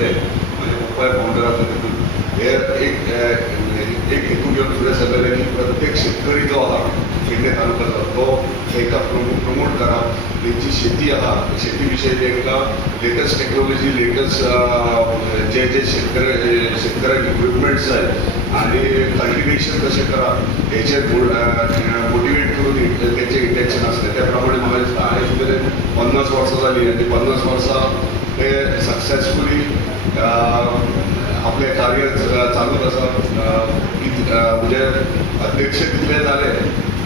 जातले म्हणजे पप्पा फाउंडर आसा तितून हे एक हेतू घेवन फुडें सरलेले की प्रत्येक शेतकरी जो आहा पेडणे तालुक्याचो तो तांकां प्रमोट करप, तेंची शेती आहा शेती विशयी तांकां लेटस्ट टेक्नॉलॉजी लेटस्ट जे जे शेतकऱ्यांक इक्विपमेंट्स जाय आनी कल्टिवेशन कशें करप हेचेर मोटिवेट करून तेंचें इंटेंशन आसलें त्या प्रमाणे म्हाका दिसता आयज मेरेन 50 वर्सां जालीं आनी 50 वर्सां ते सक्सेसफुली आपले कार्य चालूच आसा. म्हणजे अध्यक्ष कितले जाले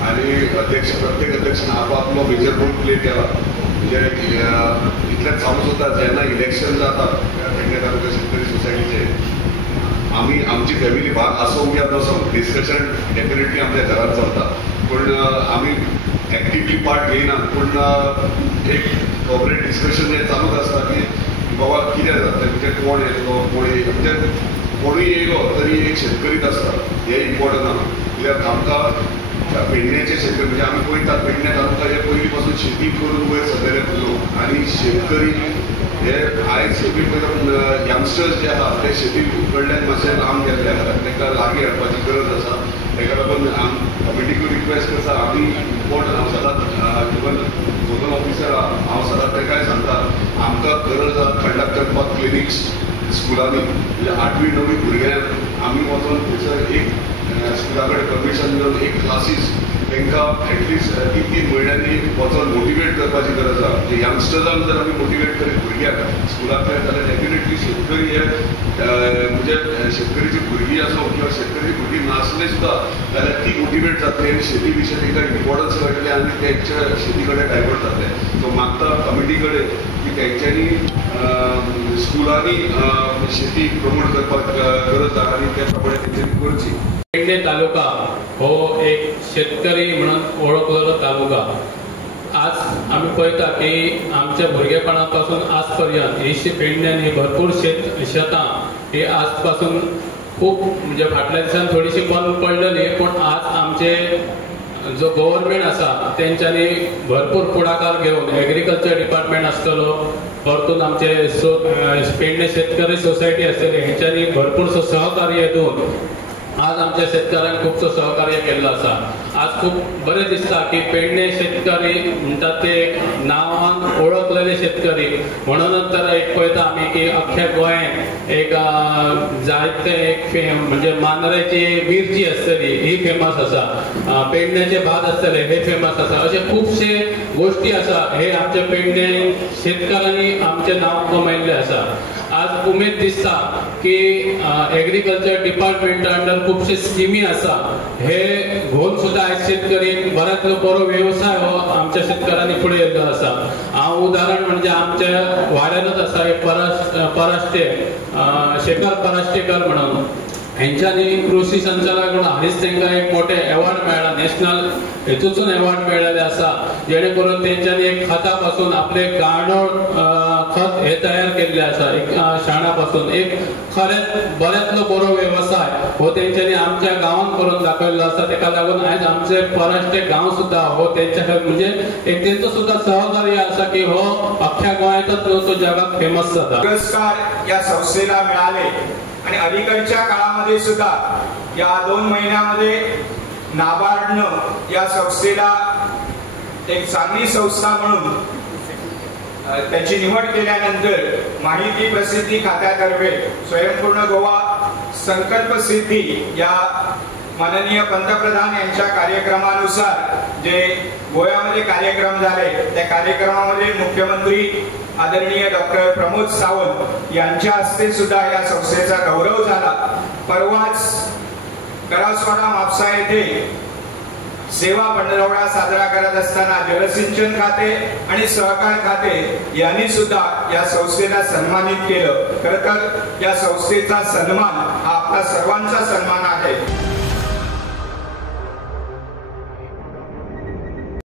आनी प्रत्येक अध्यक्षान आपलो मेजर रोल प्ले केला. म्हणजे इतलेंच सांगूंक सोदता जेन्ना इलेक्शन जाता पेडणे तालुका शेतकरी सोसायटीचे आमची फॅमिली भाग आसूं या नसो डिस्कशन डेफिनेटली आमच्या घरात चलता पूण आमी एक्टिवली पार्ट घेयनात पूण एक कॉपरेट डिस्कशन हें चालूच आसता की बाबा कितें जाता म्हणजे कोण येतलो म्हणजे कोणूय येयलो तरी एक शेतकरीच आसता हें इम्पॉर्टंट आहा. कित्याक आमकां पेडणेचे शेतकरी म्हणजे आमी पळयतात पेडणे तालुका हे पयलीं पासून शेती करून वयर सरलेले लोक आनी शेतकरी हे आयज सगळीं पळयता यंगस्टर्स जे आहा ते शेती कडल्यान मातशें लांब गेल्ले आसात तांकां लागीं हाडपाची गरज आसा. ताका लागून कमिटीक रिक्वेस्ट करता आमी इम्पॉर्टंट हांव सदांच इवन झोनल ऑफिसर हांव सदांच तांकांय सांगता आमकां गरज आहा कंडक्ट करपाक क्लिनिक्स स्कुलांनी म्हणजे 8वी 9वी भुरग्यांक आमी वचून थंयसर एक स्कुला कडेन परमिशन घेवन एक क्लासीस तांकां एटलिस्ट 3-3 म्हयन्यांनी वचून मोटिवेट करपाची गरज आहा. म्हणजे यंगस्टर्सांक जर आमी मोटिवेट करीत भुरग्यांक स्कुलांतल्यान जाल्यार डेफिनेटली शेतकरी हे म्हणजे शेतकरीची भुरगीं आसूं किंवा शेतकरी भुरगीं नासले सुद्दां जाल्यार ती मोटिवेट जातली आनी शेती विशयी तांकां इम्पॉर्टन्स कळटलें आनी तेंच्या शेती कडेन डायवर्ट जातले. सो मागता कमिटी कडेन की तेंच्यांनी स्कुलांनी शेती प्रमोट करपाक गरज आहा आनी त्या प्रमाणे तेंच्यांनी करची. पेडणे तालुका हो एक शेतकरी म्हणून ओळखलेलो तालुका. आज आम्ही पळयता की आमच्या भुरगेपणापासून आज पर्यंत ही पेडण्यान ही भरपूर शेतां ही आज पासून खूप म्हणजे फाटल्या दिसान थोडीशी बंद पडलेली पण आज आमचे जो गव्हर्नमेंट आसा तेंच्यांनी भरपूर पुढाकार घेवन एग्रीकल्चर डिपार्टमेंट आसतलो परतून आमचे पेडणे शेतकरी सोसायटी आसतली हेंच्यांनी भरपूरसो सहकार्य दिवन आज आमच्या शेतकऱ्यांक खूपसो सहकार्य केल्लो आसा. आज खूप बरें दिसता की पेडणे शेतकरी म्हणटात ते नांवान ओळखलेले शेतकरी म्हणून नंतर एक पळयता आमी की अख्ख्या गोंयांत एक जायते एक म्हणजे मांद्रेची मिरची आसतली ही फेमस आसा, पेडण्याचे भात आसतले हे फेमस आसा. अशे खुबशे गोष्टी आसा हे आमच्या पेडणे शेतकऱ्यांनी आमचे नांव कमयल्ले आसा. आज उमेद दिसता की एग्रीकल्चर डिपार्टमेंट अंडर खूपशे स्किमी आसा हे घेवन सुद्धा आज शेतकरी बऱ्यातलो बरो व्यवसाय हो आमच्या शेतकऱ्यांनी फुडें येयल्लो आसा. हांव उदाहरण म्हणजे आमच्या वाड्यानूच आसा एक पराश्टे शेखर पराश्टेकर म्हणून हेंच्यांनी कृषी संचालक म्हणून हालींच तांकां एक मोठे अवॉर्ड मेळ्ळा नॅशनल हेतून अवॉर्ड मेळ्ळेले आसा जेणे करून तेंच्यांनी एक खता पासून आपले गांडोळ खत हे तयार केल्ले आसा एक शाणा पासून एक खरेंच बऱ्यातलो बरो व्यवसाय हो तेंच्यांनी आमच्या गांवांत करून दाखयल्लो आसा. ताका लागून आयज आमचे पराश्टे गांव सुद्धा हो तेंच्या म्हणजे एक तेंचो सुद्धा सहकार्य आसा की हो अख्ख्या गोंयांतच तो जगात फेमस जाता. पुरस्कार या संस्थेला मिळाले आणि अलीकडच्या काळामध्ये सुद्धा या 2 महिन्यामध्ये नाबार्डनं या संस्थेला एक चांगली संस्था म्हणून त्याची निवड केल्यानंतर माहिती प्रसिद्धी खात्यातर्फे स्वयंपूर्ण गोवा संकल्प सिद्धी या माननीय पंतप्रधान यांच्या कार्यक्रमानुसार जे गोव्यामध्ये कार्यक्रम झाले त्या कार्यक्रमामध्ये मुख्यमंत्री आदरणीय डॉक्टर प्रमोद सावंत यांच्या हस्ते सुद्धा या संस्थेचा गौरव झाला. परवाच करासवाडा म्हापसा येथे सेवा पंधरवडा साजरा करत असताना जलसिंचन खाते आणि सहकार खाते यांनी सुद्धा या संस्थेला सन्मानित केलं. खरं तर या संस्थेचा सन्मान हा आपला सर्वांचा सन्मान आहे.